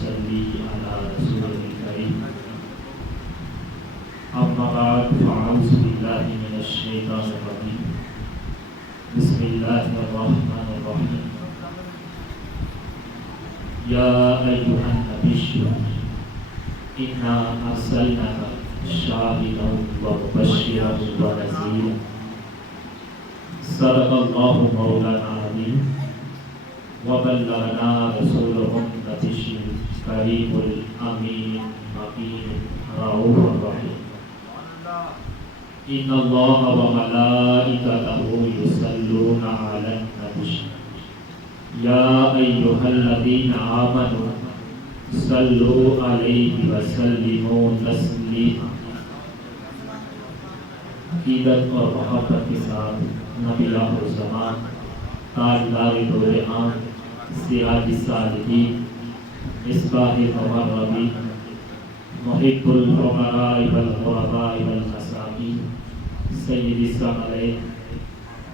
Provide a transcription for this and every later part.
صلی علی رسول کریم اما بعد فاعوذ باللہ من الشیطان الرجیم بسم اللہ الرحمن الرحیم یا ایھا النبی انا ارسلناک شاہدا ومبشرا ونذیرا صدق اللہ مولانا العظیم وبلغنا رسوله النبی کریم الامین مکین رؤوف الرحیم ان اللہ وملائکتہ یصلون علی النبی یا ایھا الذین آمنوا صلوا علیہ وسلموا تسلیما۔ عقیدت اور محبت کے ساتھ نبی آخر الزمان، تاجدار دور عام، سراج الصالحین، مصباح المقربین، محب الفقراء والغرباء والمساکین، سید الثقلین،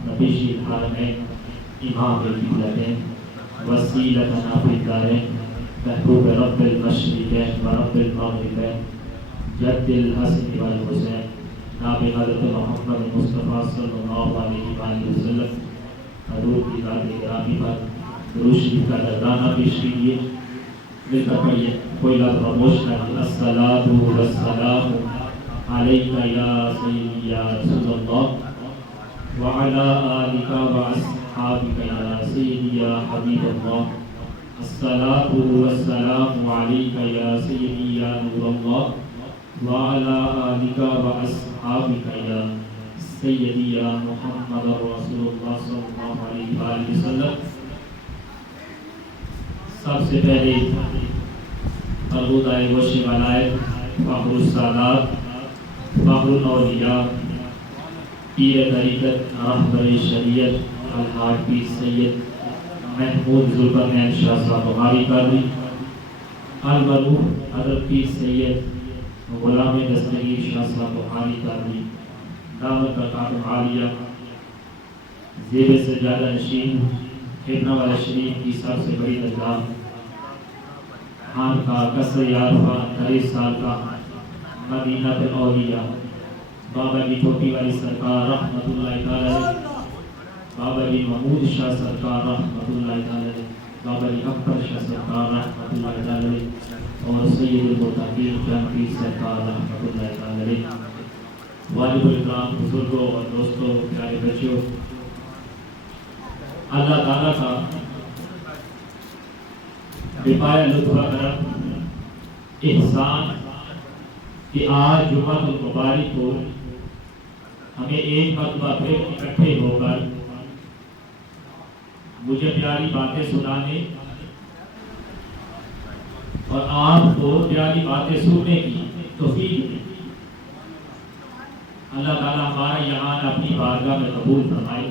نبی الحرمین، امام القبلتین، وسیلتنا فی الدارین، محبوب رب المشرقین و رب المغربین، جد الحسن والحسین، نابغ حضرت محمد مصطفیٰ صلی اللہ علیہ وآلہ وسلم، حضور کی ذات گرامی پر درود شریف کا نذرانہ پیش کیجیے۔ مل کر پڑھیے، کوئی لفظ خاموش نہ رہے۔ الصلاۃ والسلام علیک یا سیدی یا رسول اللہ وعلی آلک واصحابک یا سیدی یا حبیب اللہ۔ الصلاۃ والسلام علیک یا سیدی یا نور اللہ وعلی آلک واصحابک یا سیدی یا محمد رسول اللہ صلی اللہ علیہ وآلہ وسلم۔ سب سے پہلے مربوطہ گوش ولایت، فخر السادات، فخر الاولیاء، پیر طریقت، رہبر شریعت، الحاج پیر سید محمود ذوالقرنین شاہ صاحب بخاری قادری، المرحوم حضرت پیر سید غلام دستگیر شاہ صاحب بخاری قادری، دعوت برکاتہ عالیہ، زیب سجادہ نشین، خدمہ والا شریف کی سب سے بڑی درگاہ، خان کا قصر عارفہ 30 سال کا مدینہ اولیاء، بابا جی چھوٹی والی سرکار رحمت اللہ تعالی علیہ، بابا جی محمود شاہ سرکار رحمت اللہ تعالی علیہ، بابا جی اکبر شاہ سرکار رحمت اللہ تعالی علیہ، اور سید المتقین جنگی سرکار رحمت اللہ تعالی علیہ۔ واجب الاکرام بزرگوں اور دوستوں، پیارے بچوں، اللہ تعالیٰ کا بپایا لطف کرم احسان کہ آج جمعہ المبارک کو ہمیں ایک مرتبہ پھر اکٹھے ہو کر مجھے پیاری باتیں سنانے اور آپ کو پیاری باتیں سننے کی توفیق دی۔ اللہ تعالیٰ ہمارا یہاں اپنی بارگاہ میں قبول فرمائے،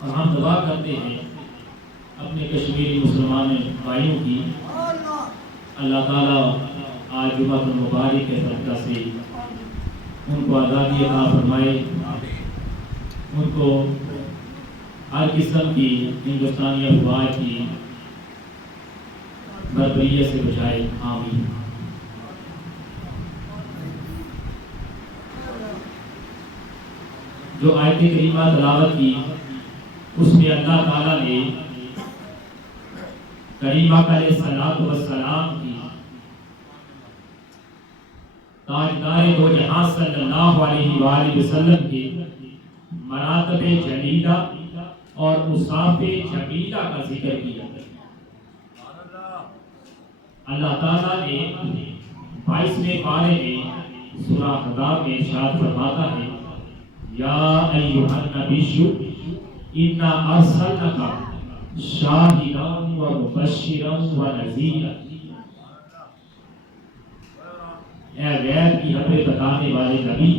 اور ہم دعا کرتے ہیں اپنے کشمیری مسلمان بھائیوں کی، اللہ تعالیٰ آج جمعہ المبارک کے صدقہ سے ان کو آزادی عطا فرمائے، ان کو ہر قسم کی ہندوستانی افواج کی بربریت سے بچائے، آمین۔ جو آیت کریمہ تلاوت کی، اس میں اللہ تعالیٰ نے کریمہ علیہ الصلوۃ والسلام کی تاجدار دو جہاں صلی اللہ علیہ وآلہ وسلم کی مراتب جلیلہ اور اوصاف جمیلہ کا ذکر کیا۔ اللہ تعالیٰ نے 22ویں پارے میں سورہ حزاب میں ارشاد فرماتا ہے، یا ایھا النبی انا ارسلناک شاہدا ومبشرا ونذیرا۔ اے غیب کی خبریں بتانے والے نبی،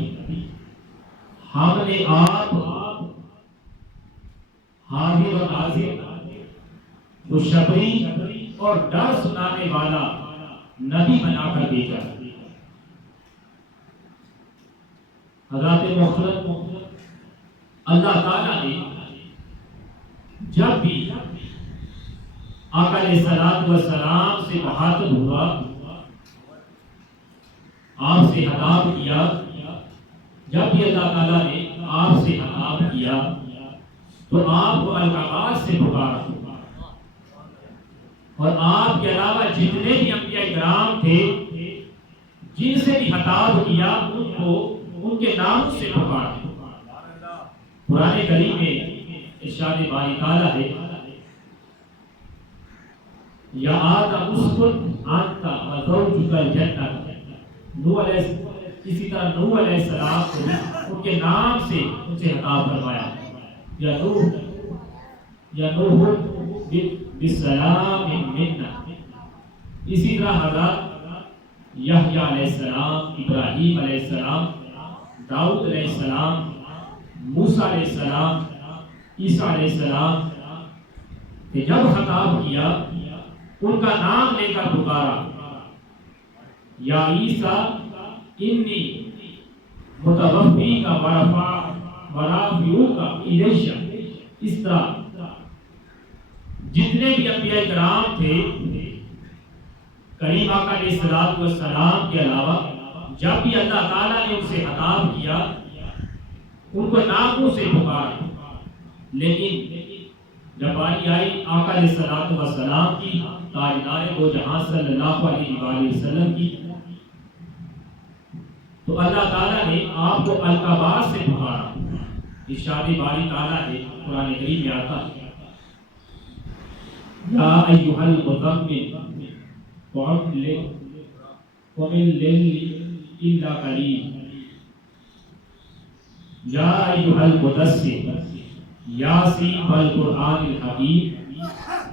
ہم نے آپ حاضر و ناظر، خوشخبری اور ڈر سنانے والا نبی بنا کر بھیجا۔ حضرات محترم، اللہ تعالیٰ نے جب بھی آقا علیہ الصلوۃ والسلام سے مخاطب ہوا، آپ سے خطاب کیا، جب بھی اللہ تعالیٰ نے آپ سے خطاب کیا تو آپ کو القابات سے پکارا، اور آپ کے علاوہ جتنے بھی انبیاء کرام تھے جن سے بھی خطاب کیا ان کو ان کے نام سے پکارا۔ قرآن کریم میں ارشاد باری تعالیٰ ہے، یا آدم اسکن انت وزوجک الجنہ، اسی طرح نوح علیہ السلام کو ان کے نام سے ان سے خطاب فرمایا، یا نوح بالسلام منا۔ اسی طرح حضرت یحییٰ علیہ السلام، ابراہیم علیہ السلام، داؤد علیہ السلام، موسیٰ علیہ السلام، عیسیٰ علیہ السلام کہ جب خطاب کیا ان کا نام لے کر پکارا، یا عیسیٰ انی متوفیک ورافعوک الیہ۔ اس طرح جتنے بھی انبیاء کرام تھے کریم آقا علیہ الصلوۃ والسلام کے علاوہ، جب بھی اللہ تعالیٰ نے ان سے خطاب کیا ان کو ناموں سے پکارا، لیکن جب باری آئی آقا علیہ الصلوۃ والسلام کی، تاجدار دو جہاں صلی اللہ علیہ وآلہ وسلم کی، تو اللہ تعالیٰ نے آپ کو القابات سے پکارا۔ ارشاد باری تعالیٰ ہے، قرآن کریم میں آتا ہے، یا ایھا المزمل قم اللیل الا قلیلا، یا ایھا المدثر یاسین والقرآن الحکیم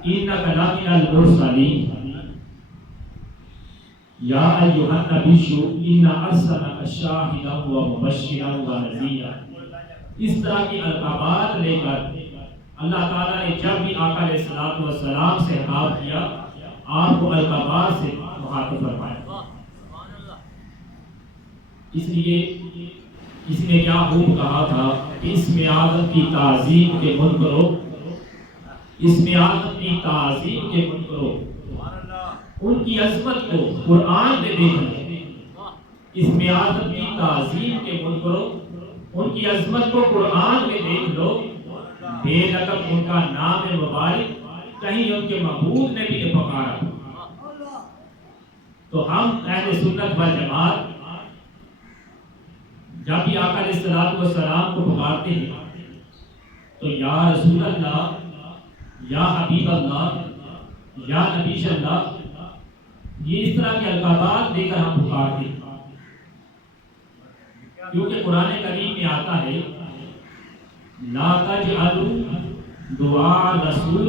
انک لمن المرسلین، یا ایھا النبی انا ارسلناک شاہدا ومبشرا ونذیرا۔ اس طرح کی القابات لے کر اللہ تعالیٰ نے جب بھی آقا علیہ الصلوۃ والسلام سے خطاب کیا آپ کو القابات سے مخاطب فرمایا۔ اس لیے اس نے کیا خوب کہا تھا کہ اسم اعظم کی تعظیم کے من کرو، اسم اعظم کی تعظیم کے من کرو، ان کی عظمت کو قرآن میں دیکھ لو، اسم اعظم کی تعظیم کے من کرو، ان کی عظمت کو قرآن میں دیکھ لو، بے لقب ان کا نام مبارک کہیں ان کے محبوب نے بھی پکارا۔ تو ہم اہل سنت والجماعت جب بھی آقا علیہ الصلوۃ والسلام کو پکارتے ہیں تو یا رسول اللہ، یا حبیب اللہ، یا نبی اللہ، یہ اس طرح کے القابات دے کر ہم پکارتے ہیں، کیونکہ قرآن کریم میں آتا ہے، لا تجعلوا دعاء الرسول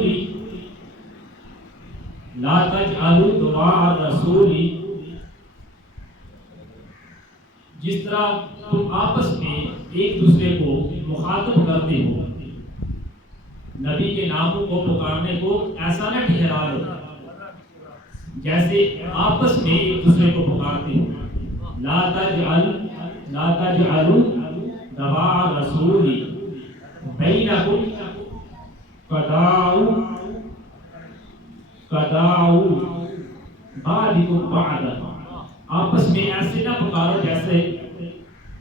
لا تجعلوا دعاء الرسول، جس طرح تم آپس میں ایک دوسرے کو مخاطب کرتے ہو، نبی کے ناموں کو پکارنے کو ایسا نہ ٹھہرا لو جیسے آپس میں ایک دوسرے کو پکارتے ہو۔ لا تجعلوا دعاء الرسول بینکم کدعوا بعضکم بعضا، آپس میں ایسے نہ پکارو جیسے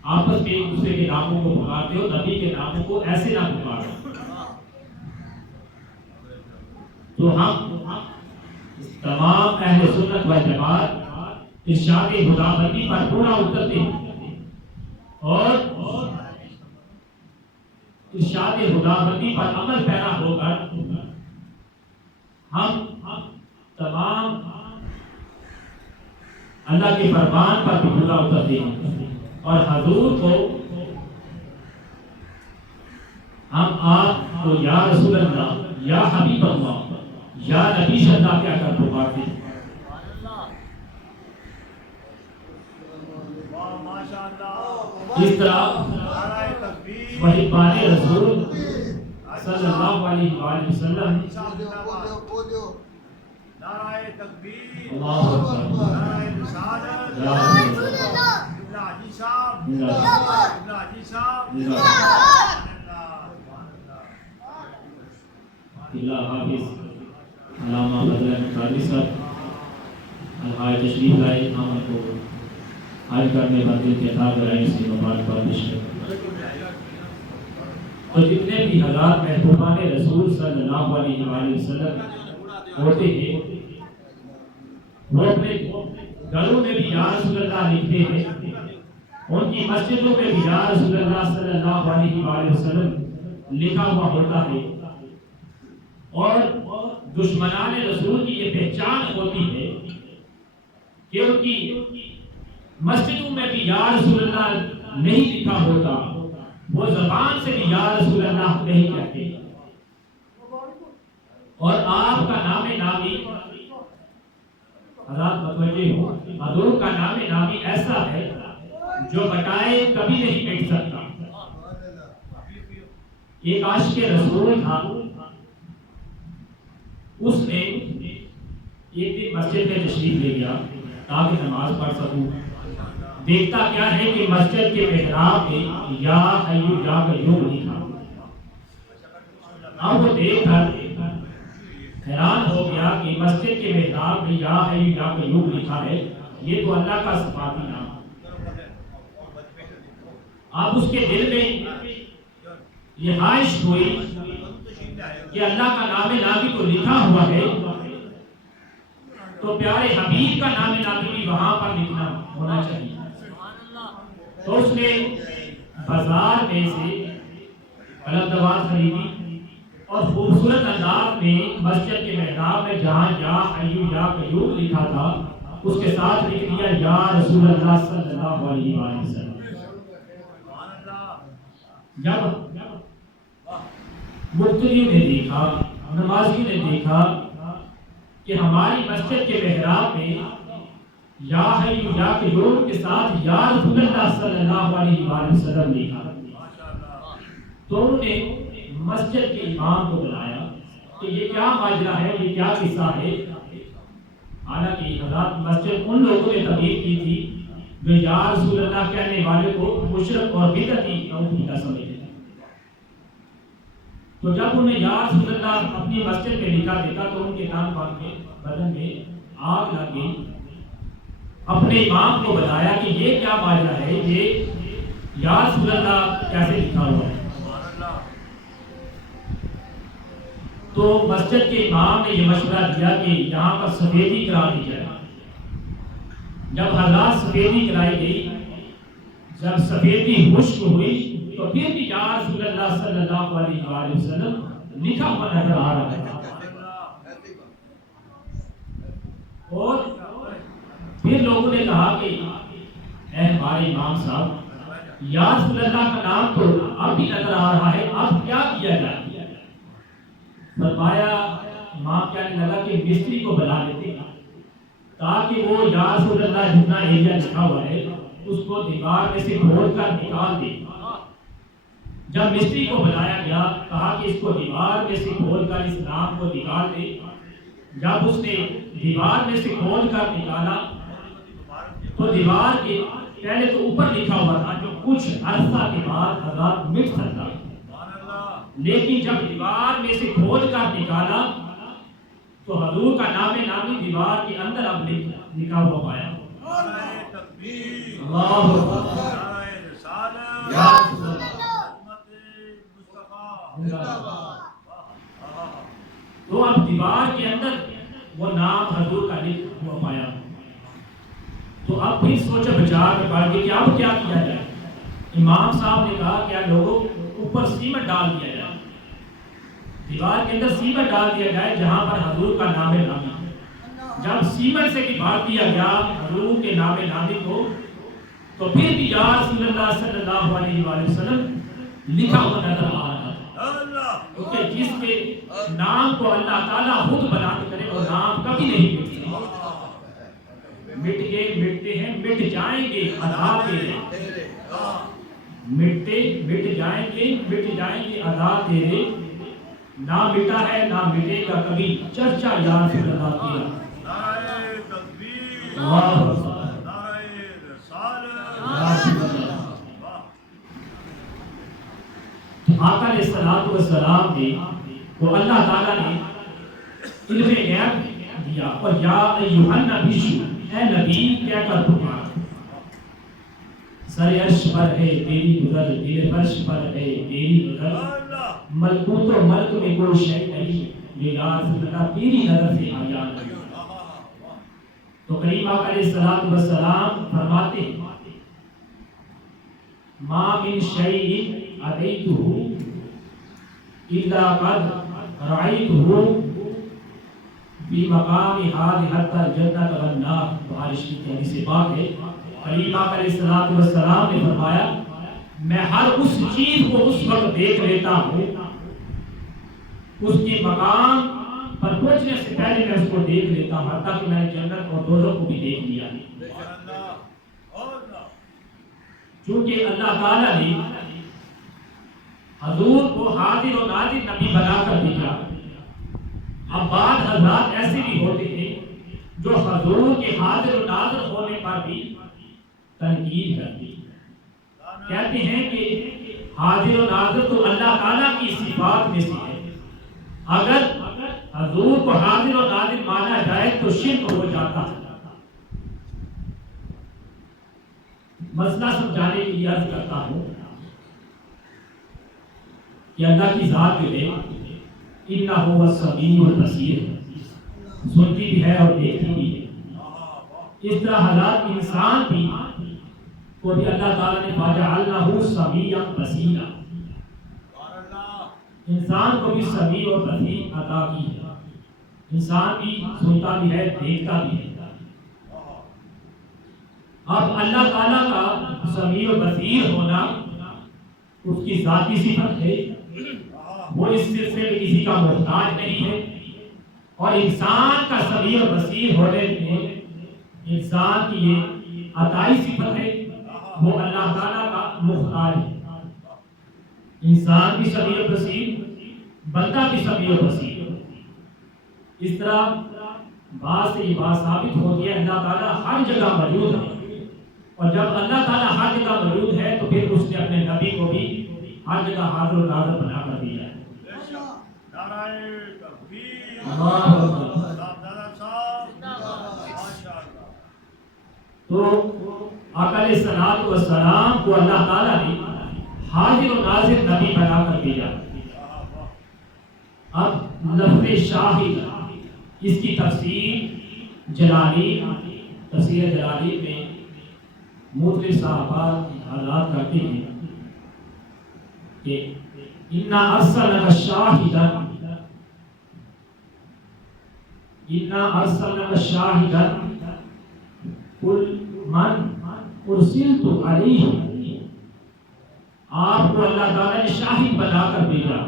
آپس میں ایک دوسرے کے ناموں کو پکارتے ہو، نبی کے ناموں کو ایسے نہ پکارو۔ تو ہم تمام اہل سنت والجماعت ارشاد خداوندی پر پورا اترتے ہیں اور ارشاد خداوندی پر عمل پیرا ہو کر ہم تمام اللہ کے فرمان پر بھی پورا اترتے ہیں، اور حضور کو ہم آپ کو یا رسول اللہ، یا حبیب اللہ، یا نبی اللہ کیا کر پکارتے ہیں۔ اس طرح محبان رسول صلی اللہ علیہ وآلہ وسلم، نعرہ تکبیر، اللہ اکبر، نعرہ رسالت، اللہ حافظ۔ علامہ بدر قادری صاحب الحاج تشریف لائے، ہم کو حج کرنے مندر کے عطا کرائیں، سے مبارکباد پیش کریں۔ اور جتنے بھی حضرات محبوبان رسول صلی اللہ علیہ وآلہ وسلم ہوتے ہیں وہ اپنے گھروں میں بھی یا رسول اللہ لکھتے ہیں، ان کی مسجدوں میں بھی یا رسول اللہ صلی اللہ علیہ وآلہ وسلم لکھا ہوا ہوتا ہے، اور دشمنان رسول کی یہ پہچان ہوتی ہے کہ ان کی مسجدوں میں بھی یا رسول اللہ نہیں لکھا ہوتا، وہ زبان سے بھی یا رسول اللہ نہیں کہتے، اور آپ کا نام نامی حضرات متوجہ ہو، حضور کا نام نامی ایسا ہے جو بٹائے کبھی نہیں مٹ سکتا۔ ایک عاشق رسول تھا، اس نے ایک دن مسجد میں تشریف لے گیا تاکہ نماز پڑھ سکوں۔ دیکھتا کیا ہے کہ مسجد کے محراب میں یا حیو یا قیوم لکھا۔ اب وہ دیکھ کر حیران ہو گیا کہ مسجد کے محراب میں یا حیو یا قیوم لکھا ہے، یہ تو اللہ کا صفاتی نام۔ اب اس کے دل میں یہ خواہش ہوئی کہ اللہ کا نام نامی تو لکھا ہوا ہے، تو پیارے حبیب کا نام نامی بھی وہاں پر لکھنا ہونا چاہیے۔ تو اس نے بازار میں سے قلم دوات خریدی اور خوبصورت انداز میں مسجد کے محراب میں جہاں یا حیو یا قیوم لکھا تھا اس کے ساتھ لکھ دیا یا رسول اللہ صلی اللہ علیہ وسلم۔ جب مقتدیوں نے دیکھا، نمازیوں نے دیکھا کہ ہماری مسجد کے محراب میں یا حیو یا قیوم کے ساتھ یا رسول اللہ صلی اللہ علیہ وآلہ وسلم لکھا، تو انہوں نے مسجد کے امام کو بلایا کہ یہ کیا ماجرا ہے، یہ کیا قصہ ہے۔ حالانکہ حضرات مسجد ان لوگوں نے تبلیغ کی تھی جو یا رسول اللہ کہنے والے کو مشرک اور بدعتی کا سمجھتے تھے۔ تو جب انہیں یا رسول اللہ اپنی مسجد میں لکھا دیتا تو ان کے کان پان میں بدن میں آگ لگ گئی۔ اپنے امام کو بتایا کہ یہ کیا ماجرا ہے، یہ یا رسول اللہ کیسے لکھا ہوا ہے۔ تو مسجد کے امام نے یہ مشورہ دیا کہ یہاں پر سفیدی کرا دی جائے۔ جب حضرات سفیدی کرائی گئی، جب سفیدی خشک ہوئی تو پھر بھی یا رسول اللہ صلی اللہ علیہ وآلہ وسلم لکھا ہوا نظر آ رہا ہے۔ اور پھر لوگوں نے کہا کہ اے ہمارے امام صاحب، یا رسول اللہ کا نام تو اب بھی نظر آ رہا ہے، اب کیا کیا جائے؟ فرمایا، امام کہنے لگا کہ مستری کو بلا لیتے ہیں تاکہ وہ یا رسول اللہ جتنا ایریا لکھا ہوا ہے اس کو دیوار میں سے کھول کر نکال دے۔ جب مستری کو بلایا گیا، کہا کہ اس کو دیوار میں سے کھول کر اس نام کو نکال دے۔ جب اس نے دیوار میں سے کھول کر نکالا تو دیوار کے پہلے تو اوپر لکھا ہوا تھا جو کچھ عرصہ کے بعد حضرات مٹ سکتا، لیکن جب دیوار میں سے کھول کر نکالا تو حضور کا نام نامی دیوار کے اندر اب لکھا ہوا پایا۔ تو اب دیوار کے اندر وہ نام حضور کا لکھا ہوا پایا۔ تو اب پھر سوچا بچار میں پڑ گئی کہ اب کیا کیا جائے۔ امام صاحب نے کہا کہ لوگوں اوپر سیمنٹ ڈال دیا جائے، دیوار کے اندر سیمنٹ ڈال دیا جائے جہاں پر حضور کا نام نامی۔ جب سیمنٹ سے بھر دیا گیا حضور کے نام نامی کو تو پھر بھی یا رسول اللہ صلی اللہ علیہ وآلہ وسلم لکھا ہوا نظر آ رہا تھا، کیونکہ جس کے نام کو اللہ تعالیٰ خود بیان کرے اور نام کبھی نہیں مٹتے۔ مٹ گئے، مٹتے ہیں، مٹ جائیں گے عذاب تیرے، مٹ جائیں گے عذاب تیرے، نہ مٹا ہے نہ مٹے گا کبھی چرچا یا رسول اللہ کیا۔ نعرہ تکبیر، نعرہ رسالت۔ آقا علیہ السلام نے وہ اللہ تعالیٰ نے علم غیب دیا، اور یا ایھا النبی، اے نبی کہہ کر پکارا، سر عرش پر ہے تیری قدرت، دل فرش پر ہے تیری قدرت، ملکوت و ملک میں کوئی شے نہیں بغیر اللہ تیری نظر سے آیا نہیں۔ تو کریم آقا علیہ الصلوۃ والسلام فرماتے ہیں ما من شیء اتیتہ الا قد رأیتہ فی مقام ھذہ حتی الجنۃ والنار۔ بخاری شریف کی حدیث پاک ہے، کریم آقا علیہ الصلوۃ والسلام نے فرمایا میں ہر اس چیز کو اس وقت دیکھ لیتا ہوں، اس کے مقام پر پہنچنے سے پہلے میں اس کو دیکھ لیتا ہوں، حتیٰ کہ میں نے جنت اور دوزخ کو بھی دیکھ لیا ہے۔ چونکہ اللہ تعالیٰ نے حضور کو حاضر و ناظر نبی بنا کر بھیجا۔ اب بعض حضرات ایسے بھی ہوتے ہیں جو حضور کے حاضر و ناظر ہونے پر بھی تنقید کرتے ہیں، کہتے ہیں کہ حاضر و ناظر تو اللہ تعالیٰ کی صفات میں سے ہے، اگر حضور کو حاضر و ناظر مانا جائے تو شرک ہو جاتا ہے۔ مسئلہ سمجھانے کے لیے عرض کرتا ہوں کہ اللہ کی ذات جو ہے انہ هو السمیع البصیر، سنتی بھی ہے اور دیکھتی بھی ہے۔ اس طرح حضرات انسان بھی کو بھی اللہ تعالیٰ نے فَجَعَلْنَهُ سَمِيعًا بَصِيرًا، انسان کو بھی سمیع اور بصیر عطا کی ہے، انسان بھی سنتا بھی ہے دیکھتا بھی ہے۔ اب اللہ تعالیٰ کا سمیع و بصیر ہونا اس کی ذاتی صفت ہے، وہ اس سلسلے میں کسی کا محتاج نہیں ہے، اور انسان کا سمیع و بصیر ہونے میں انسان کی یہ عطائی صفت ہے، وہ اللہ تعالیٰ کا محتاج ہے۔ انسان بھی سمیع و بصیر، بندہ بھی سمیع و بصیر۔ اس طرح بات سے یہ بات ثابت ہوتی ہے اللہ تعالیٰ ہر جگہ موجود ہے، اور جب اللہ تعالیٰ ہر جگہ موجود ہے تو پھر اس نے اپنے نبی کو بھی ہر جگہ حاضر و ناظر بنا کر دیا ہے۔ تو آقا علیہ الصلوۃ والسلام کو اللہ تعالیٰ نے حاضر و ناظر نبی بنا کر دیا۔ اب لفظ شاہد، اس کی تفسیر جلالی، تفسیر جلالی میں مختلف صحابہ حضرات کرتے ہیں کہ اِنَّا أَرْسَلْنَاكَ شَاهِدًا، اِنَّا أَرْسَلْنَاكَ شَاهِدًا قُلْ مَنْ أُرْسِلْتُ عَلَيْهِ، آپ کو اللہ تعالیٰ نے شاہد بنا کر بھیجا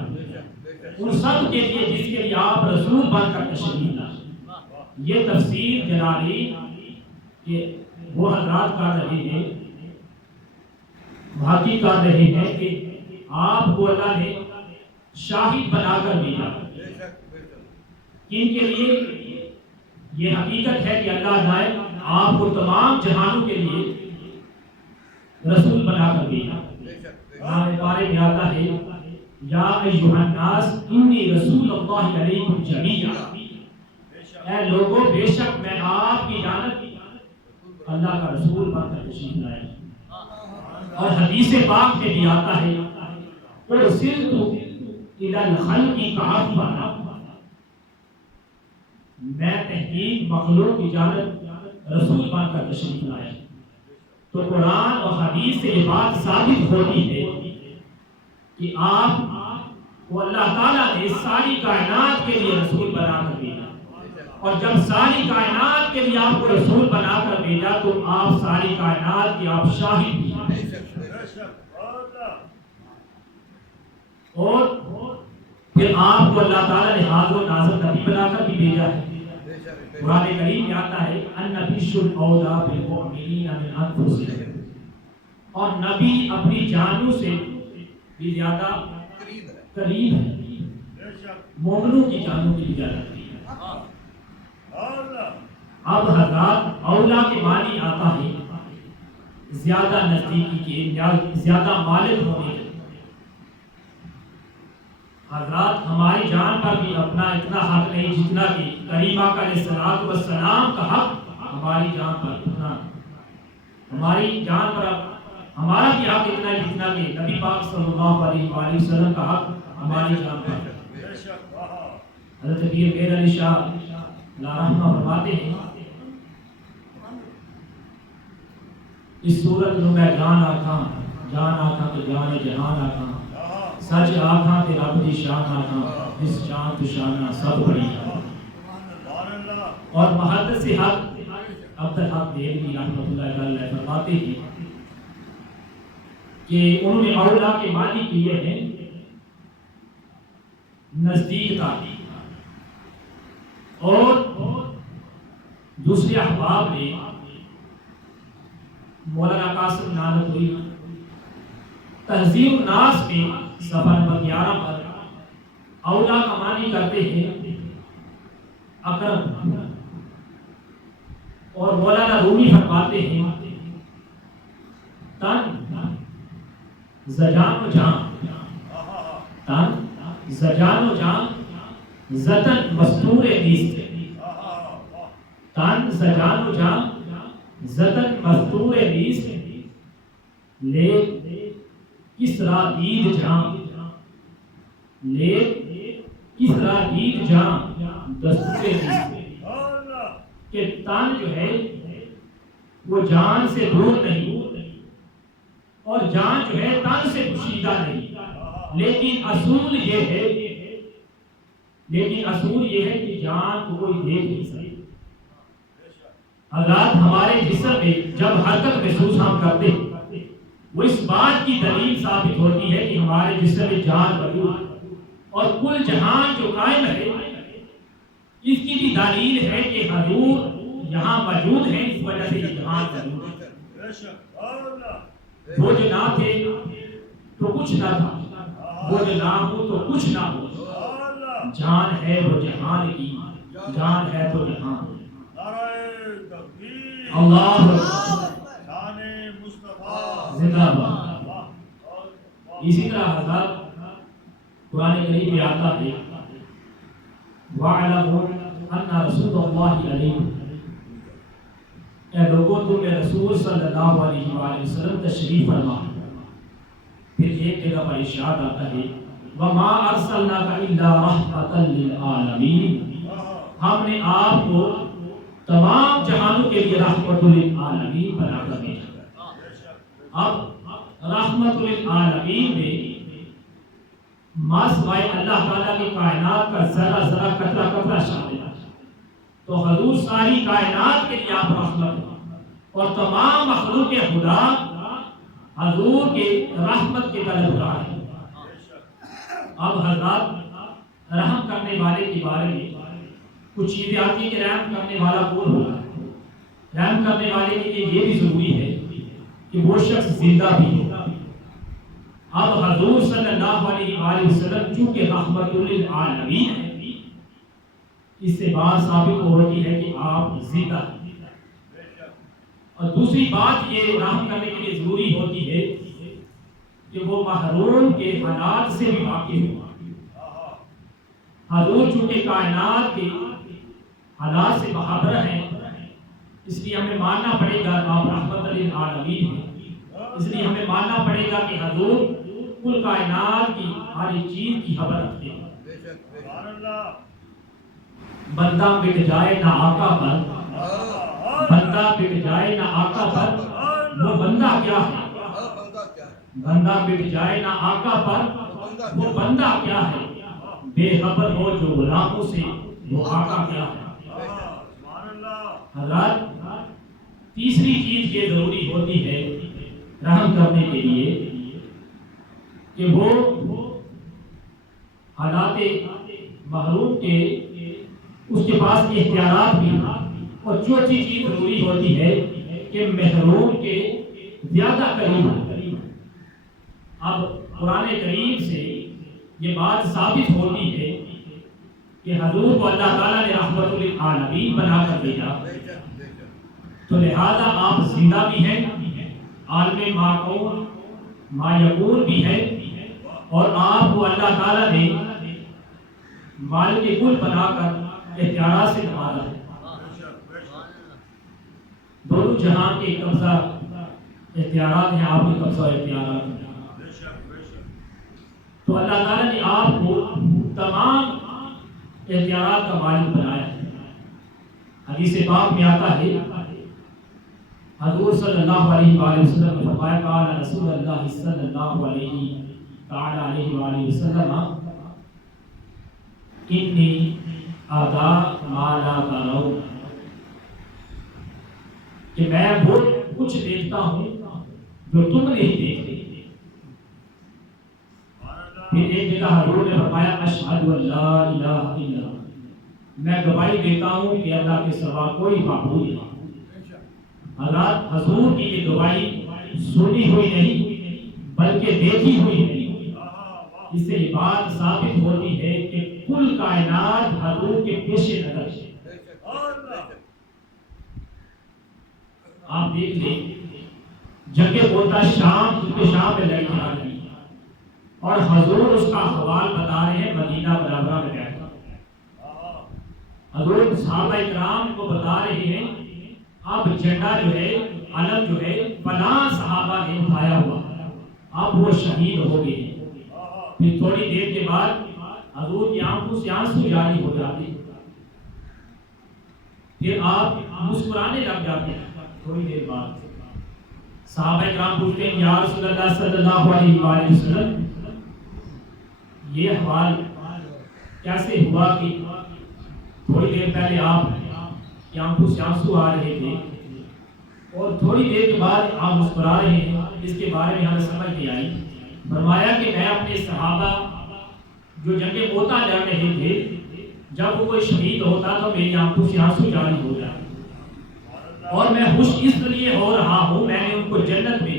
ان سب کے لیے جس کے لیے آپ رسول بن کر تشریف لائے۔ یہ تفسیر جلالی کہ وہ حضرات کر رہے ہیں، بھاگی کر رہے ہیں کہ آپ کو اللہ نے شاہد بنا کر بھیجا۔ کن کے لیے؟ یہ حقیقت ہے کہ اللہ نے آپ کو تمام جہانوں کے لیے رسول بنا کر بھیجا۔ قرآن پارے میں آتا ہے یا ایھا الناس انی رسول اللہ علیکم جمیعا، اے لوگوں بے شک میں آپ کی جانب اللہ کا رسول بن کر تشریف لایا۔ اور حدیث پاک میں بھی آتا ہے ارسلت الی الخلق کافۃ، میں تحقیق مخلوق کی جانب رسول بن کر تشریف لایا۔ تو قرآن اور حدیث سے یہ بات ثابت ہوتی ہے کہ آپ کو اللہ تعالیٰ نے ساری کائنات کے لیے رسول بنا کر بھیجا، اور جب ساری کائنات کے لیے آپ کو رسول بنا کر بھیجا تو آپ ساری کائنات کی آپ شاہد بھی ہیں، اور پھر آپ کو اللہ تعالیٰ نے حاضر و ناظر نبی بنا کر بھی بھیجا ہے۔ قرآن کریم میں آتا ہے النبی اولیٰ بالمؤمنین من انفسہم، اور نبی اپنی جانوں سے بھی زیادہ قریب ہے، مومنوں کی جانوں کی بھی زیادہ قریب ہے۔ اب حضرات اولیٰ کے معنی آتا ہے زیادہ نزدیکی کے، زیادہ مالک ہونے کے۔ حضرات ہماری جان پر بھی اپنا اتنا حق نہیں جتنا کہ کریم آقا علیہ الصلوۃ والسلام کا حق ہماری جان پر اتنا، ہماری جان پر ہمارا بھی حق اتنا جتنا کہ نبی پاک صلی اللہ علیہ وآلہ وسلم کا حق ہماری جان پر۔ حضرت پیر میر علی شاہ لا رحمہ فرماتے ہیں اس صورت میں میں جان آکھاں تو جان جہان آکھاں، سچ آکھاں تے رب دی شان آکھاں، اس شان تو شانہ سب بڑی۔ اور محدث حق عبدالحق دہلوی رحمۃ اللہ علیہ فرماتے ہیں کہ انہوں نے اولا کے معنی کیے ہیں نزدیک کا، اور دوسرے احباب نے مولانا قاسم نانوتوی تہذیب الناس میں صفحہ نمبر 11 پر اولا کا معنی کرتے ہیں اقرب، اور مولانا رومی فرماتے ہیں تن زجان و جان، تن زجان و جان زتن مستور نیست، تن زجان و جان زتن مستور نیست، لے کس را دید جان، لے کس را دید جان دستور نیست، کہ تن جو ہے وہ جان سے دور نہیں، اور جان جو ہے تن سے پوشیدہ نہیں، لیکن اصول یہ ہے کہ جان کو کوئی دیکھ نہیں سکتا۔ حضرات ہمارے جسم میں جب حرکت محسوس ہم کرتے ہیں وہ اس بات کی دلیل ثابت ہوتی ہے کہ ہمارے جسم میں جان موجود ہے، اور کل جہان جو قائم ہے اس کی بھی دلیل ہے کہ حضور یہاں موجود ہیں، اس وجہ سے یہ جہان موجود ہے۔ وہ جو نہ تھے تو کچھ نہ تھا، وہ جو نہ ہو تو کچھ نہ ہو، جان ہے وہ جہان کی، جان ہے تو جہان۔ اللہ زندہ باد۔ اسی طرح حضرات قرآن کریم میں آتا ہے وَاعْلَمُوا أَنَّ رَسُولَ اللَّهِ عَلَيْكُمْ، اے لوگوں تم رسول صلی اللہ علیہ وآلہ وسلم تشریف فرما۔ پھر ایک جگہ پر ارشاد آتا ہے وَمَا أَرْسَلْنَاكَ إِلَّا رَحْمَةً لِلْعَالَمِينَ، ہم نے آپ کو تمام جہانوں کے لیے رحمت للعالمین بنا کر بھیجا۔ اب رحمت للعالمین میں ما سوائے اللہ تعالیٰ کی کائنات کا ذرا ذرا قطرہ قطرہ شامل ہے، تو حضور ساری کائنات کے لیے آپ رحمت ہے، اور تمام مخلوق خدا حضور کے رحمت کے طلبگار ہیں۔ اب حضرات رحم کرنے والے کے بارے میں کچھ چیزیں آتی ہیں کہ رحم کرنے والا کون ہوگا۔ رحم کرنے والے کے لیے یہ بھی ضروری ہے کہ وہ شخص زندہ بھی ہو۔ اب حضور صلی اللہ علیہ وآلہ وسلم چونکہ رحمت للعالمین ہے، اس سے بات ثابت ہوتی ہے کہ آپ زندہ ہیں۔ اور دوسری بات یہ رحم کرنے کے لیے ضروری ہوتی ہے کہ وہ محروم کے حالات سے بھی واقف ہو۔ حضور چونکہ کائنات کے حالات سے باخبر ہیں، اس لیے ہمیں ماننا پڑے گا آپ رحمت للعالمین ہیں، اس لیے ہمیں ماننا پڑے گا کہ حضور کل کائنات کی ہر ایک چیز کی خبر رکھتے ہیں۔ بندہ مٹ جائے نہ آقا پر، بندہ مٹ جائے نہ آقا پر، وہ بندہ کیا ہے؟ بندہ مٹ جائے نہ آقا پر، وہ بندہ کیا ہے؟ بے خبر ہو جو غلاموں سے، وہ آقا کیا ہے؟ حضرات تیسری چیز یہ ضروری ہوتی ہے رحم کرنے کے لیے کہ وہ حالات محروم کے اس کے پاس اختیارات بھی، اور چوتھی چیز ضروری ہوتی ہے کہ محروم کے زیادہ قریب ہو۔ اب قرآن کریم سے یہ بات ثابت ہوتی ہے کہ حضور کو اللہ تعالیٰ نے رحمت للعالمین بنا کر بھیجا، تو لہذا آپ زندہ بھی ہیں، عالم ما یکون بھی ہے، اور آپ کو اللہ تعالیٰ نے مالک کل بنا کر اختیارات سے نوازا ہے۔ دونوں جہان کے قبضہ اختیارات ہیں، آپ کے قبضہ اختیارات ہیں۔ تو اللہ تعالیٰ نے آپ کو تمام اختیارات کا مالک بنایا ہے۔ حدیث پاک میں آتا ہے، حضور صلی اللہ علیہ وآلہ وسلم نے فرمایا، قال رسول اللہ صلی اللہ علیہ وآلہ وسلم، انی ادا ما لا ترون، کہ میں وہ کچھ دیکھتا ہوں جو تم نہیں دیکھتے۔ پھر ایک جگہ حضور نے فرمایا، اشہد ان لا الہ الا اللہ، میں گواہی دیتا ہوں کہ اللہ کے سوا کوئی معبود نہیں۔ حضرات، حضور کی یہ گواہی سنی ہوئی نہیں بلکہ دیکھی ہوئی ہے۔ اس سے یہ بات ثابت ہوتی ہے کہ کل کائنات حضور کے پیش نظر ہے۔ آپ دیکھ لیں، جنگ بوتا شام، کیونکہ شام میں لڑائی چل رہی ہے اور حضور اس کا احوال بتا رہے ہیں مدینہ منورہ میں بیٹھ کر۔ حضور صحابہ کرام کو بتا رہے ہیں، اب جھنڈا جو ہے، علم جو ہے، فلاں صحابہ نے اٹھایا ہوا، اب وہ شہید ہو گئے۔ پھر تھوڑی دیر کے بعد حضور کی آنکھوں سے آنسو جاری ہو جاتے، پھر آپ مسکرانے لگ جاتے ہیں۔ تھوڑی دیر بعد صحابہ کرام پوچھتے ہیں، یا رسول اللہ صلی اللہ علیہ وآلہ وسلم، یہ احوال کیسے ہوا کہ تھوڑی دیر پہلے آپ کی آنکھوں سے آنسو آ رہے تھے اور تھوڑی دیر کے بعد آپ مسکرا رہے ہیں، اس کے بارے میں ہمیں سمجھ نہیں آئی۔ فرمایا کہ میں اپنے صحابہ جو جنگ موتا لڑ رہے تھے، جب وہ کوئی شہید ہوتا تو میری آنکھوں سے آنسو جاری ہو جاتے، اور میں خوش اس لیے ہو رہا ہوں، میں نے ان کو جنت میں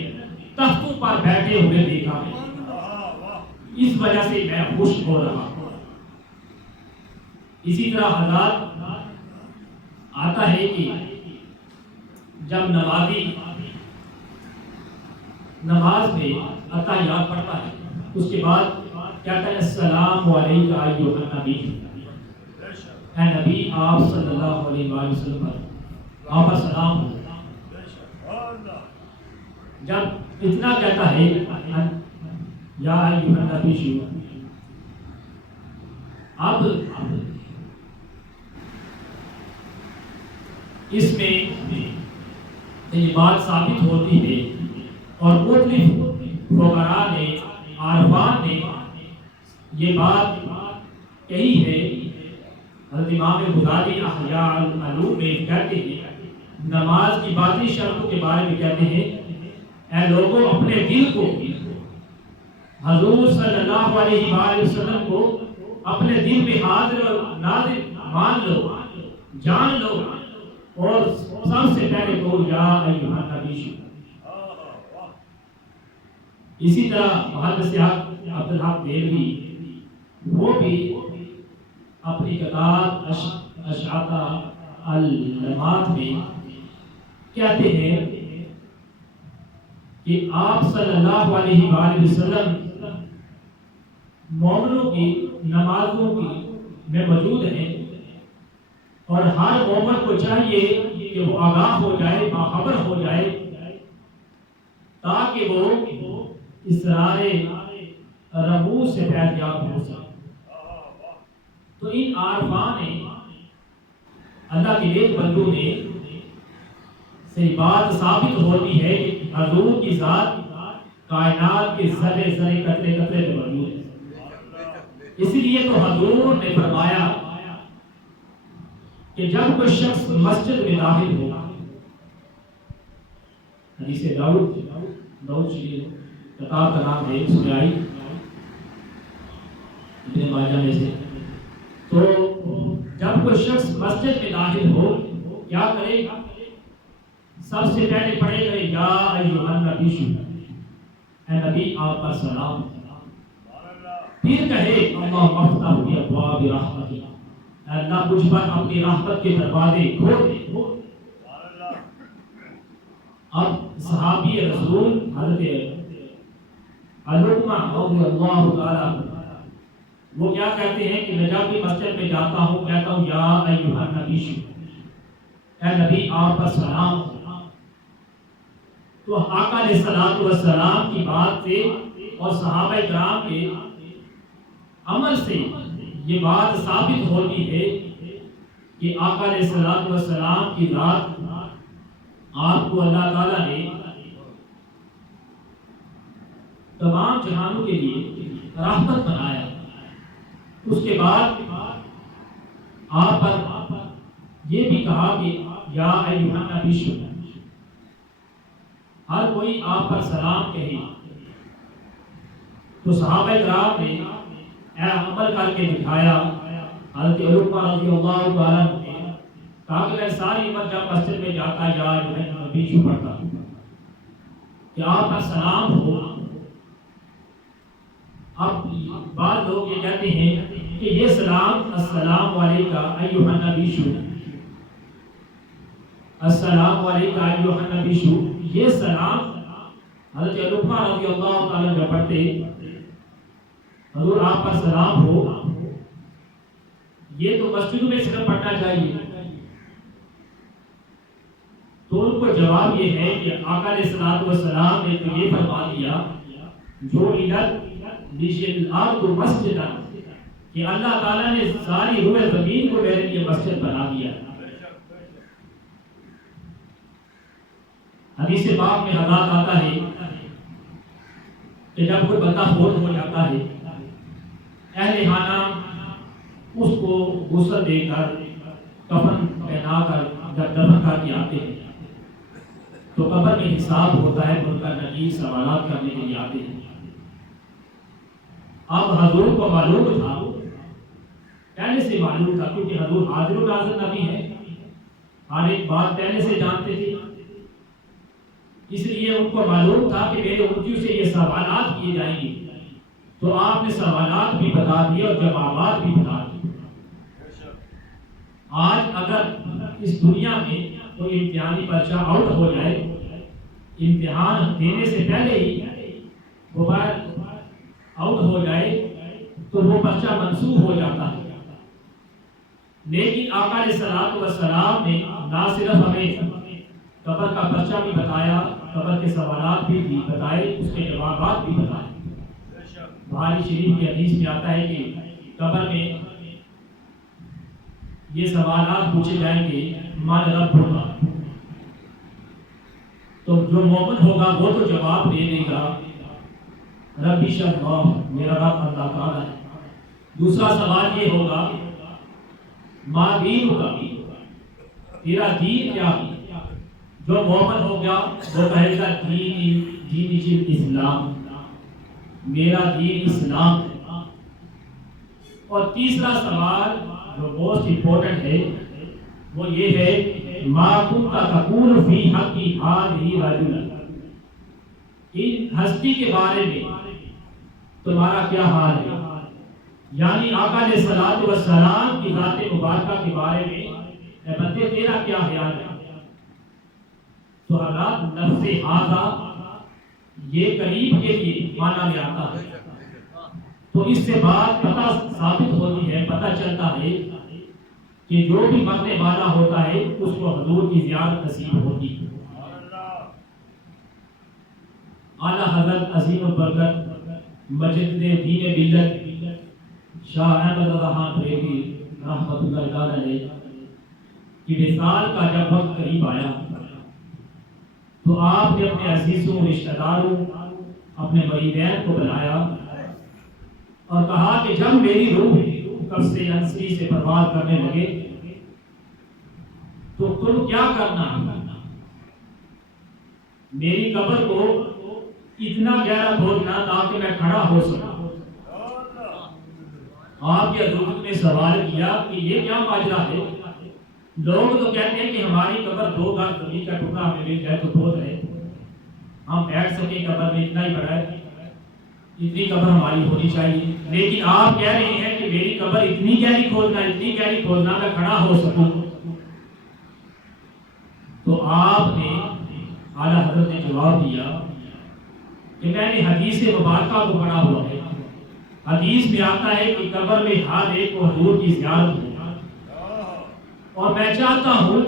تختوں پر بیٹھے ہوئے دیکھا ہے، اس وجہ سے میں خوش ہو رہا ہوں۔ اسی طرح حضرات آتا ہے کہ جب نمازی نماز میں اتحیات پڑھتا ہے، اس کے بعد کہتا ہے، السلام علیکم ایھا النبی، اے نبی آپ صلی اللہ علیہ وآلہ وسلم پر آپ کا سلام ہو۔ جب اتنا کہتا ہے، یا ایھا النبی، اب اس میں یہ بات ثابت ہوتی ہے اور مختلف فقہاء نے، عارفان نے یہ بات کہی ہے۔ حضرت امام غزالی احیاء العلوم میں کہتے ہیں، نماز کی باطنی شرطوں کے بارے میں کہتے ہیں، اے لوگوں، اپنے دل کو حضور صلی اللہ علیہ وآلہ وسلم کو اپنے دل میں حاضر اور ناظر مان لو، جان لو، اور سب سے پہلے کہو، یا ایھا النبی۔ اسی طرح محدث عبدالحق دہلوی، وہ بھی اپنی کتاب اشعاط اللمات میں کہتے ہیں کہ آپ صلی اللہ علیہ وآلہ وسلم مومنوں کی نمازوں کی میں موجود ہیں، اور ہر مومن کو چاہیے کہ وہ آگاہ ہو جائے، باخبر ہو جائے، تاکہ وہ اسرار رموز سے فیضیاب ہو سکے۔ تو ان عارفان نے، اللہ کے نیک بندوں نے، سے بات ثابت ہوتی ہے کہ حضور کی ذات کائنات کے ذرے ذرے قطرے قطرے میں موجود ہے۔ اس لیے تو حضور نے فرمایا کہ جب کوئی شخص مسجد میں داخل ہو، حدیث داؤد شریف کتاب کا نام ہے، اس میں آئی ابن ماجہ میں سے، تو جب کوئی شخص مسجد میں داخل ہو، کیا کرے؟ سب سے پہلے پڑھے گئے، یا ایھا النبی، اے نبی آپ کا سلام۔ پھر کہے، اللہم افتح بابواب رحمتک، اے اللہ مجھ پر اپنی رحمت کے دروازے کھول دے۔ اب صحابی رسول حضرت علقمہ رضی اللہ تعالیٰ وہ کیا کہتے ہیں کہ میں جب بھی مسجد میں جاتا ہوں کہتا ہوں یا ایھا النبی، اے نبی آپ پر سلام۔ تو آقا علیہ الصلوۃ والسلام کی بات سے اور صحابہ کرام کے عمل سے یہ بات ثابت ہوتی ہے کہ آقا علیہ الصلوۃ والسلام کی ذات آپ کو اللہ تعالیٰ نے تمام جہانوں کے لیے رحمت بنایا۔ اس کے بعد آپ پر یہ بھی کہا کہ یا ایھا النبی، ہر کوئی آپ پر سلام کہے۔ تو صحابہ کرام نے عمل کر کے دکھایا۔ حضرت عروہ رضی اللہ تعالیٰ نے کہا کہ میں ساری عمر جب مسجد میں جاتا یا ایھا النبی پڑھتا کہ آپ کا سلام ہو۔ اب بعض لوگ یہ کہتے ہیں کہ یہ سلام السلام علیکہ ایھا النبی، السلام علیکہ ایھا النبی، یہ سلام حضرت عروہ رضی اللہ تعالیٰ جب پڑھتے حضور آپ پر سلام ہو، یہ تو مسجدوں میں صرف پڑھنا چاہیے۔ تو ان کو جواب یہ ہے کہ آقا علیہ الصلوۃ والسلام نے تو یہ فرما دیا جو الارض مسجدا، کہ اللہ تعالیٰ نے ساری روئے زمین کو میرے لیے مسجد بنا دیا۔ حدیث پاک میں حضرات آتا ہے کہ جب کوئی بندہ فوت ہو جاتا ہے، اہل خانہ اس کو غسل دے کر کفن پہنا کر جب دفن کر کے آتے ہیں تو قبر میں حساب ہوتا ہے، ان کا نبی سوالات کرنے کے لیے آتے ہیں۔ اب حضور کو معلوم تھا، پہلے سے معلوم تھا، کیونکہ حضور حاضر و ناظر نبی ہے، ہر ایک بات پہلے سے جانتے تھے، اس لیے ان کو معلوم تھا کہ میرے امتیوں سے یہ سوالات کیے جائیں گے۔ تو آپ نے سوالات بھی بتا دیے اور جوابات بھی بتا دیے۔ آج اگر اس دنیا میں کوئی امتحانی پرچہ آؤٹ ہو جائے، امتحان دینے سے پہلے ہی موبائل آؤٹ ہو جائے تو وہ پرچہ منسوخ ہو جاتا ہے۔ لیکن آقا علیہ الصلوۃ والسلام نے نہ صرف ہمیں قبر کا پرچہ بھی بتایا، قبر کے سوالات بھی بتائے، اس کے جوابات بھی بتائے۔ بخاری شریف کی حدیث میں آتا ہے کہ قبر میں یہ سوالات پوچھے جائیں گے من ربک، تو جو مومن ہوگا وہ تو جواب دے دے گا ربی اللہ، میرا رب اللہ تعالیٰ ہے۔ دوسرا سوال یہ ہوگا ما دینک، تیرا دین کیا ہے؟ جو مومن ہوگا وہ کہے گا دین اسلام، میرا دین اسلام ہے۔ اور تیسرا سوال جو موسٹ امپورٹنٹ ہے وہ یہ ہے ما کنت تقول فی حق ھذہ رجل، ان ہستی کے بارے میں تمہارا کیا حال ہے؟ یعنی آقا علیہ الصلوۃ والسلام کی ذات مبارکہ کے بارے میں اے بندے تیرا کیا خیال ہے؟ تو حضرات نفس ھذا یہ قریب کے لیے معنی میں آتا ہے، تو اس سے بات پتہ ثابت ہوتی ہے، پتہ چلتا ہے کہ جو بھی مرنے والا ہوتا ہے اس کو حضور کی زیارت نصیب ہوتی ہے۔ اعلیٰ حضرت عظیم البرکت مجد دین ملت شاہ احمد رضا خان بریلوی رحمۃ اللہ تعالی علیہ کی وصال کا جب وقت قریب آیا تو آپ نے اپنے عزیزوں، رشتہ داروں، اپنے مریدین کو بلایا اور کہا کہ جب میری روح قبض انصری سے پرواز کرنے لگے تو تم کیا کرنا ہے؟ میری قبر کو اتنا گہرا کھودنا تاکہ میں کھڑا ہو سکوں۔ آپ کے حضور نے سوال کیا کہ یہ کیا ماجرا ہے؟ لوگ تو کہتے ہیں کہ ہماری قبر 2 گز زمین کا ٹکڑا ہمیں مل جائے تو کھود ہے، ہم بیٹھ سکیں قبر میں، اتنا ہی بڑا ہے، اتنی قبر ہماری ہونی چاہیے۔ لیکن آپ کہہ رہے ہیں کہ میری قبر اتنی گہری کھودنا، اتنی گہری کھودنا میں کھڑا ہو سکوں۔ تو آپ نے اعلیٰ حضرت نے جواب دیا کہ میں نے حدیث مبارکہ کو پڑھا ہوا ہے حدیث میں آتا ہے کہ قبر میں ہر ایک کو حضور کی زیارت ہو، اور میں چاہتا ہوں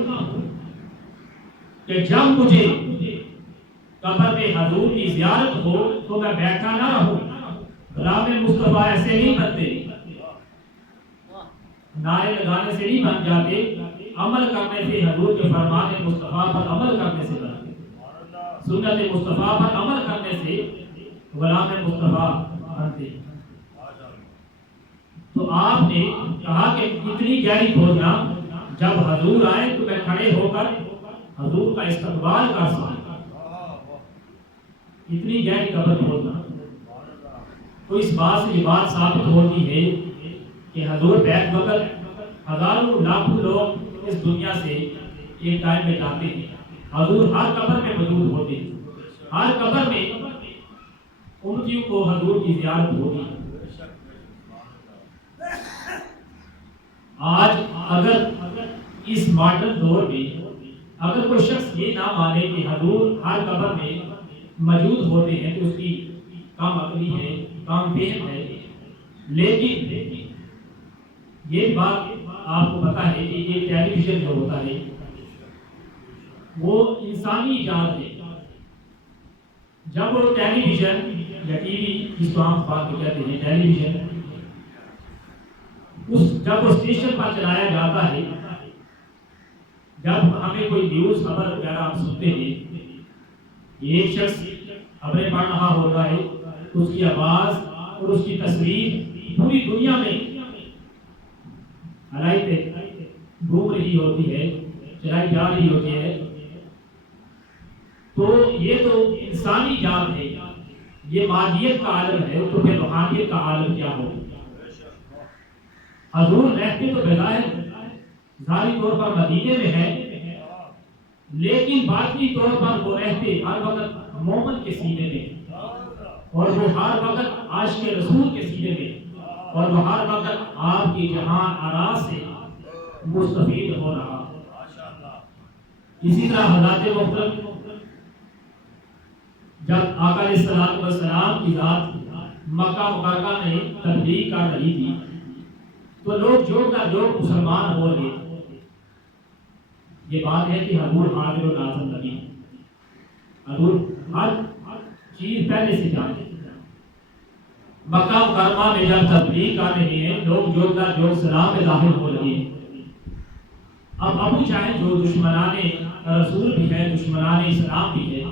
کہ جب مجھے قبر میں حضور کی زیارت ہو تو میں بیٹھا نہ رہوں۔ غلام مصطفیٰ ایسے نہیں بنتے، نعرے لگانے سے نہیں بن جاتے، عمل کرنے سے، حضور کے فرمان مصطفیٰ پر عمل کرنے سے بنتے، سنت مصطفیٰ پر عمل کرنے سے غلام مصطفیٰ بنتے۔ تو آپ نے کہا کہ اتنی گہری کھودنا، جب حضور آئے تو میں کھڑے ہو کر حضور کا استقبال کر سکوں، اتنی گہری قبر کھودنا۔ تو اس بات سے یہ بات ثابت ہوتی ہے کہ حضور بیک وقت ہزاروں لاکھوں لوگ اس دنیا سے ایک ٹائم میں جاتے ہیں، حضور ہر قبر میں موجود ہوتے ہیں، ہر قبر میں امتیوں کو حضور کی زیارت ہوتی ہے۔ آج اگر اس ماڈرن دور میں اگر کوئی شخص یہ نہ مانے کہ حضور ہر قبر میں موجود ہوتے ہیں تو اس کی کم عقلی ہے، کم فہم ہے۔ لیکن یہ بات آپ کو پتا ہے کہ یہ ٹیلی ویژن جو ہوتا ہے وہ انسانی ایجاد ہے۔ جب وہ ٹیلی ویژن یا ٹی وی، جس کو عام بات میں کہتے ہیں ٹیلی ویژن، جب وہ اسٹیشن پر چلایا جاتا ہے، جب ہمیں کوئی نیوز خبر وغیرہ ہم سنتے ہیں، ایک شخص خبریں پڑھ رہا ہوتا ہے، اس کی آواز اور اس کی تصویر پوری دنیا میں ہلائی پہ گھوم رہی ہوتی ہے، چلائی جا رہی ہوتی ہے۔ تو یہ تو انسانی جان ہے، یہ مادیت کا عالم ہے، تو پھر روحانیت کا عالم کیا ہو؟ حضور رہتے تو بظاہر ظاہری طور پر مدینے میں ہے، لیکن باطنی طور پر وہ رہتے ہر وقت مومن کے سینے میں، اور وہ ہر وقت عاشق رسول کے سینے میں، اور وہ ہر وقت آپ کی جہان آراز سے مستفید ہو رہا۔ اسی طرح حضرت محترم جب آقا علیہ الصلوۃ والسلام کی ذات مکہ مکرمہ میں تبلیغ کر رہی تھی تو لوگ جوڑ کر جوڑ مسلمان ہو رہے۔ یہ بات ہے کہ حضور حاضر و ناظر نبی، حضور ہر چیز پہلے سے جانتے۔ مکہ مکرمہ میں جب تبلیغ کر رہے ہیں، لوگ جوڑ کر جوڑ سلام میں داخل ہو رہے ہیں۔ اب ابو جہل جو دشمنان رسول بھی ہے، دشمنان اسلام بھی ہے،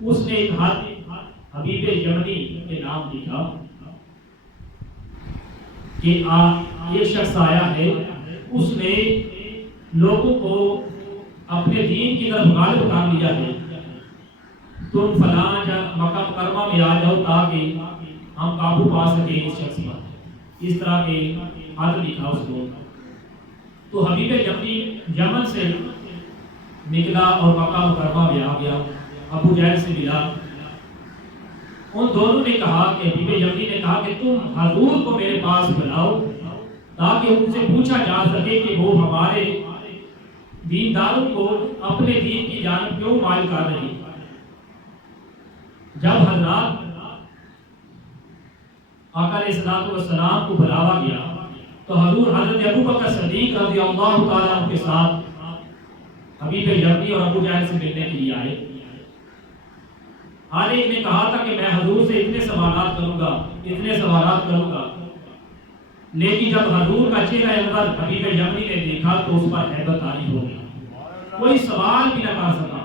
اس نے ایک خط حبیب یمنی کے نام لکھا کہ ایک شخص آیا ہے، اس نے لوگوں کو اپنے دین کی طرف غالب کر لیا ہے، تم فلاں مکہ مکرمہ میں آ جاؤ تاکہ ہم قابو پا سکیں اس شخص پر۔ اس طرح کے خط لکھا اس کو۔ تو حبیب یمنی یمن سے نکلا اور مکہ مکرمہ میں آ گیا، ابو جہل سے ملا۔ ان دونوں نے کہا کہ حبیب یمنی نے کہا کہ تم حضور کو میرے پاس بلاؤ تاکہ ان سے پوچھا جا سکے کہ وہ ہمارے دینداروں کو اپنے دین کی جانب کیوں مائل کر رہے ہیں۔ جب حضرات آقا علیہ الصلوۃ والسلام کو بلاوا گیا تو حضور حضرت ابو بکر صدیق رضی اللہ تعالیٰ عنہ کے ساتھ حبیب یمنی اور ابو جہل سے ملنے کے لیے آئے۔ ہر ایک نے کہا تھا کہ میں حضور سے اتنے سوالات کروں گا، اتنے سوالات کروں گا، لیکن جب حضور کا چہرہ انور حبیب یمنی نے دیکھا تو اس پر ہیبت طاری ہو گئی، کوئی سوال بھی نہ کر سکا۔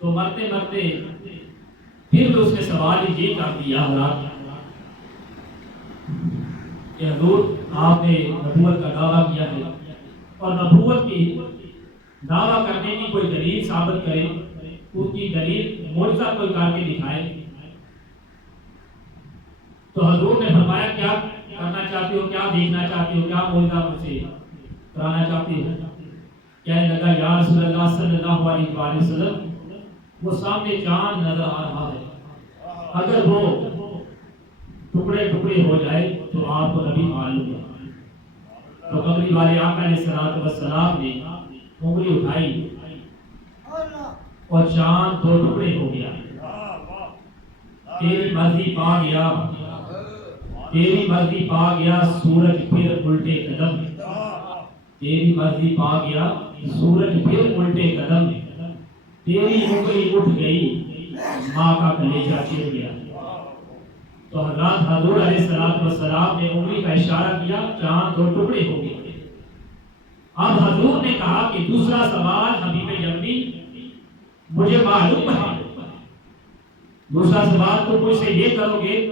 تو مرتے مرتے پھر اس نے سوال یہ کر دیا حضرات کہ حضور آپ نے نبوت کا دعویٰ کیا ہے، اور نبوت کی دعویٰ کرنے کی کوئی دلیل ثابت کرے، اس کی دلیل معجزہ کوئی کر کے دکھائے۔ تو حضور نے فرمایا کیا کرنا چاہتے ہو، کیا دیکھنا چاہتے ہو، کیا معجزہ مجھ سے کرانا چاہتے ہو؟ کہنے لگا یا رسول اللہ صلی اللہ علیہ وآلہ وسلم، وہ سامنے چاند نظر آ رہا ہے، اگر وہ ٹکڑے ٹکڑے ہو جائے تو آپ کو نبی معلوم ہے۔ تو قبری والے آقا علیہ الصلوۃ والسلام نے انگلی اٹھائی اور چاند دو ٹکڑے ہو گیا، تیری مرضی پا گیا تیری مرضی پا گیا سورج پھر الٹے قدم، تیری مرضی پا گیا سورج پھر الٹے قدم، تیری انگلی اٹھ گئی ماں کا کلیجہ چر گیا۔ تو حضرات حضور علیہ السلام نے انگلی کا اشارہ کیا، چاند دو ٹکڑے ہو گئے۔ اب حضور نے کہا کہ دوسرا سوال حبیب یمنی مجھے معلوم ہے، دوسرا سوال تو مجھ سے یہ کرو گے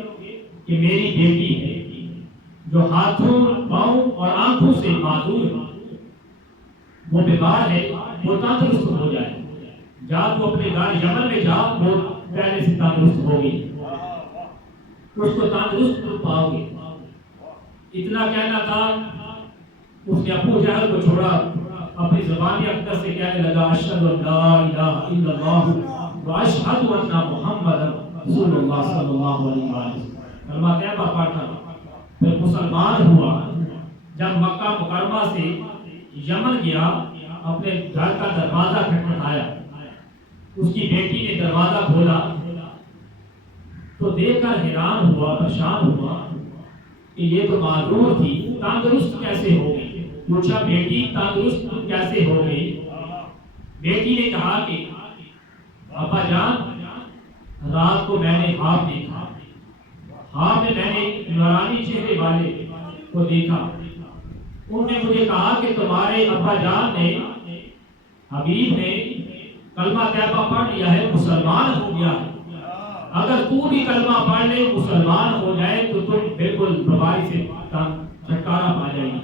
کہ میری بیٹی ہے جو ہاتھوں پاؤں اور آنکھوں سے معذور ہے، وہ بیمار ہے، وہ تندرست ہو جائے، جا تو اپنے گھر یمن میں جا، وہ پہلے سے تندرست ہوگی، اس کو تندرست پاؤ گے۔ اتنا کہنا تھا، اس نے ابو جہل کو چھوڑا، اپنی زبان اقدس سے کہنے لگا اشہد ان لا الہ الا اللہ واشہد ان محمد رسول اللہ صلی اللہ علیہ وسلم، کلمہ طیبہ پڑھا، پھر مسلمان ہوا۔ جب مکہ مکرمہ سے یمن گیا، اپنے گھر کا دروازہ کھٹکھٹایا، اس کی بیٹی نے دروازہ کھولا تو دیکھ کر حیران ہوا، پریشان ہوا کہ یہ تو معذور تھی، تندرست کیسے ہو گئی؟ پوچھا بیٹی تندرست کیسے ہو گئی؟ بیٹی نے کہا کہ ابا جان، رات کو میں نے خواب دیکھا، خواب میں نے نورانی چہرے والے کو دیکھا، انہوں نے مجھے کہا کہ تمہارے ابا جان نے، حبیب نے کلمہ طیبہ پڑھ لیا ہے، مسلمان ہو گیا ہے، اگر تو بھی کلمہ پڑھ لے مسلمان ہو جائے تو تم بالکل بیماری سے چھٹکارا پا جائے گی۔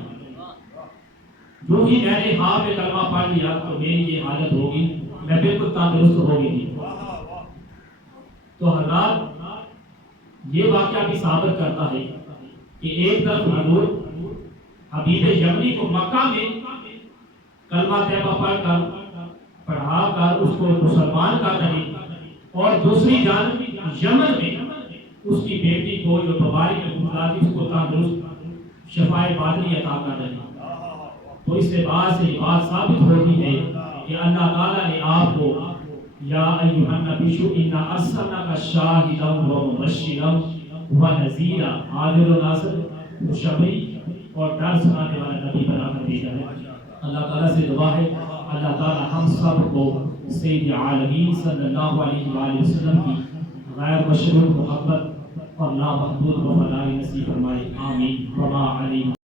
جو ہی میں نے خواب میں کلمہ پڑھ لیا تو میری یہ حالت ہوگی، میں بالکل تندرست ہو گئی۔ تو حضرات یہ واقعہ بھی ثابت کرتا ہے کہ ایک طرف حضور حبیب یمنی کو مکہ میں کلمہ طیبہ پڑھ کر پڑھا کر اس کو مسلمان کر رہے، اور دوسری جانب یمن میں اس کی بیٹی کو جو بیماری میں مبتلا تھی اس کو تندرست شفائے باطنی عطا کر رہے۔ تو اس سے بات ثابت ہوتی ہے کہ اللہ تعالیٰ نے آپ کو یا ایھا النبی انا ارسلناک شاہدا و مبشرا و نذیرا، حاضر و ناصر، خوشخبری اور ڈر سنانے والا نبی بنا کر بھیجا ہے۔ اللہ تعالیٰ سے دعا ہے اللہ تعالیٰ ہم سب کو سید عالمین صلی اللہ علیہ وآلہ وسلم کی غیر مشروط محبت اور لا محدود وفاداری نصیب فرمائے، آمین۔ وما علیہ